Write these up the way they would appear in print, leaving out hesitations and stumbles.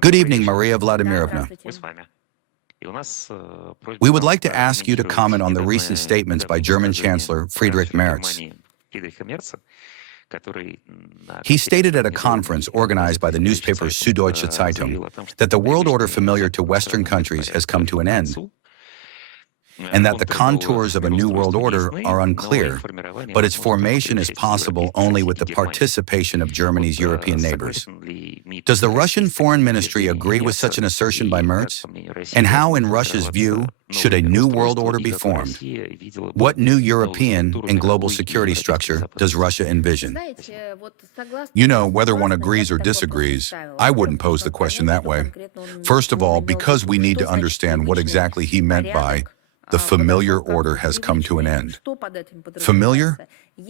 Good evening, Maria Vladimirovna. We would like to ask you to comment on the recent statements by German Chancellor Friedrich Merz. He stated at a conference organized by the newspaper Süddeutsche Zeitung that the world order familiar to Western countries has come to an end, and that the contours of a new world order are unclear, but its formation is possible only with the participation of Germany's European neighbors. Does the Russian Foreign Ministry agree with such an assertion by Merz? And how, in Russia's view, should a new world order be formed? What new European and global security structure does Russia envision? You know, whether one agrees or disagrees, I wouldn't pose the question that way. First of all, because we need to understand what exactly he meant by the familiar order has come to an end. Familiar?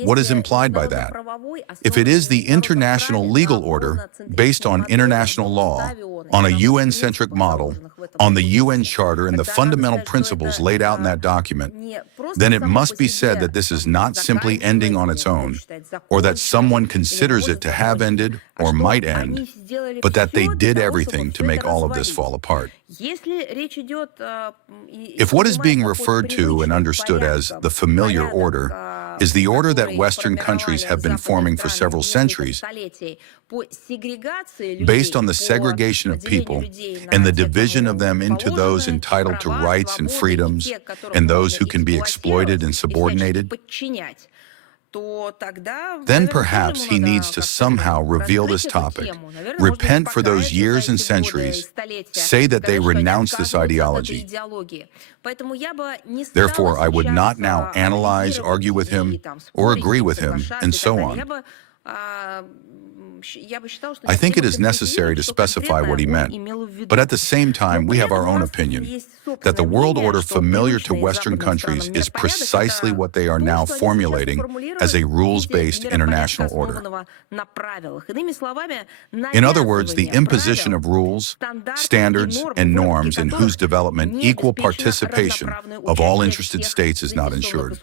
What is implied by that? If it is the international legal order based on international law, on a UN-centric model, on the UN Charter and the fundamental principles laid out in that document, then it must be said that this is not simply ending on its own, or that someone considers it to have ended or might end, but that they did everything to make all of this fall apart. If what is being referred to and understood as the familiar order is the order that Western countries have been forming for several centuries, based on the segregation of people and the division of them into those entitled to rights and freedoms and those who can be exploited and subordinated, then perhaps he needs to somehow reveal this topic, repent for those years and centuries, say that they renounce this ideology. Therefore, I would not now analyze, argue with him, or agree with him, and so on. I think it is necessary to specify what he meant, but at the same time, we have our own opinion, that the world order familiar to Western countries is precisely what they are now formulating as a rules-based international order. In other words, the imposition of rules, standards, and norms in whose development equal participation of all interested states is not ensured.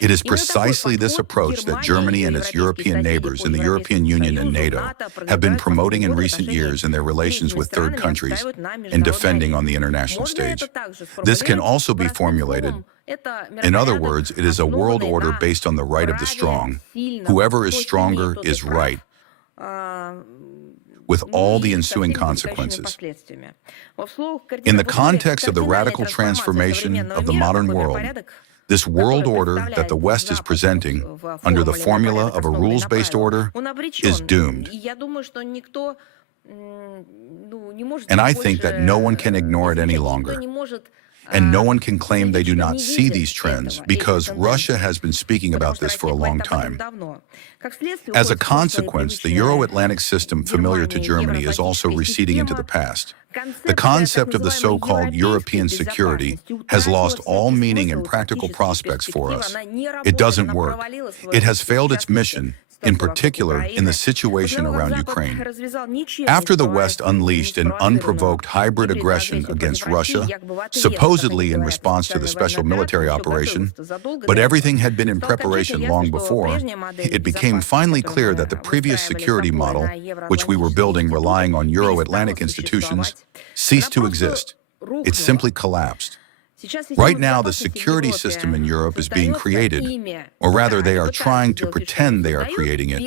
It is precisely this approach that Germany and its European neighbors in the European Union and NATO have been promoting in recent years in their relations with third countries and defending on the international stage. This can also be formulated. In other words, it is a world order based on the right of the strong. Whoever is stronger is right, with all the ensuing consequences. In the context of the radical transformation of the modern world, this world order that the West is presenting under the formula of a rules-based order is doomed. And I think that no one can ignore it any longer. And no one can claim they do not see these trends because Russia has been speaking about this for a long time. As a consequence, the Euroatlantic system familiar to Germany is also receding into the past. The concept of the so-called European security has lost all meaning and practical prospects for us. It doesn't work. It has failed its mission, in particular in the situation around Ukraine. After the West unleashed an unprovoked hybrid aggression against Russia, supposedly in response to the special military operation, but everything had been in preparation long before, it became finally clear that the previous security model, which we were building relying on Euro-Atlantic institutions, ceased to exist. It simply collapsed. Right now, the security system in Europe is being created, or rather they are trying to pretend they are creating it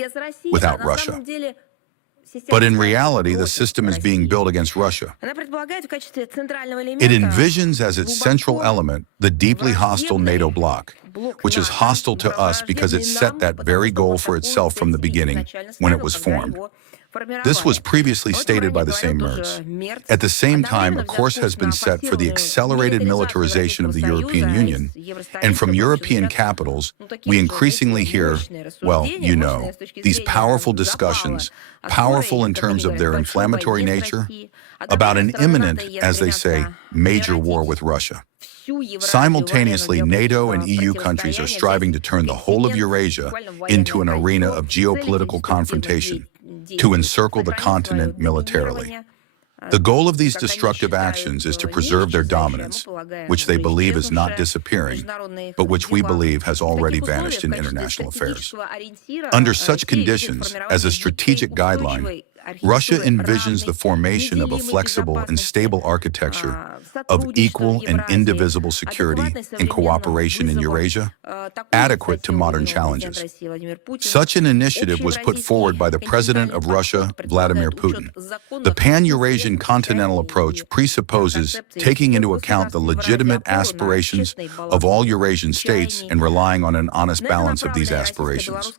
without Russia. But in reality, the system is being built against Russia. It envisions as its central element the deeply hostile NATO bloc, which is hostile to us because it set that very goal for itself from the beginning when it was formed. This was previously stated by the same Merz. At the same time, a course has been set for the accelerated militarization of the European Union, and from European capitals, we increasingly hear, well, you know, these powerful discussions, powerful in terms of their inflammatory nature, about an imminent, as they say, major war with Russia. Simultaneously, NATO and EU countries are striving to turn the whole of Eurasia into an arena of geopolitical confrontation, to encircle the continent militarily. The goal of these destructive actions is to preserve their dominance, which they believe is not disappearing, but which we believe has already vanished in international affairs. Under such conditions, as a strategic guideline, Russia envisions the formation of a flexible and stable architecture of equal and indivisible security and cooperation in Eurasia, adequate to modern challenges. Such an initiative was put forward by the President of Russia, Vladimir Putin. The pan-Eurasian continental approach presupposes taking into account the legitimate aspirations of all Eurasian states and relying on an honest balance of these aspirations.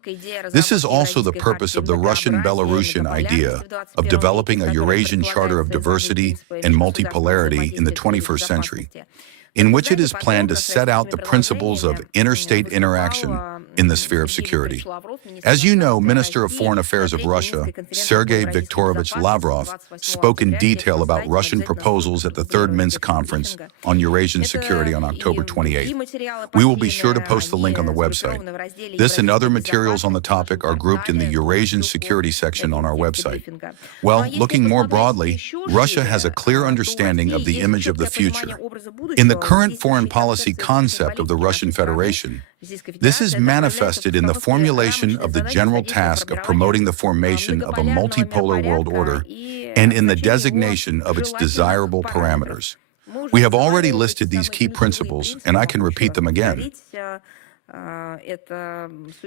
This is also the purpose of the Russian-Belarusian idea of developing a Eurasian Charter of Diversity and Multipolarity in the 21st century, in which it is planned to set out the principles of interstate interaction in the sphere of security. As you know, Minister of Foreign Affairs of Russia, Sergei Viktorovich Lavrov, spoke in detail about Russian proposals at the Third Minsk Conference on Eurasian security on October 28. We will be sure to post the link on the website. This and other materials on the topic are grouped in the Eurasian security section on our website. Well, looking more broadly, Russia has a clear understanding of the image of the future. In the current foreign policy concept of the Russian Federation, this is manifested in the formulation of the general task of promoting the formation of a multipolar world order and in the designation of its desirable parameters. We have already listed these key principles, and I can repeat them again.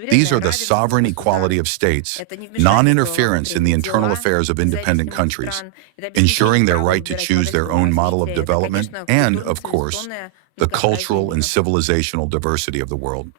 These are the sovereign equality of states, non-interference in the internal affairs of independent countries, ensuring their right to choose their own model of development, and, of course, the cultural and civilizational diversity of the world.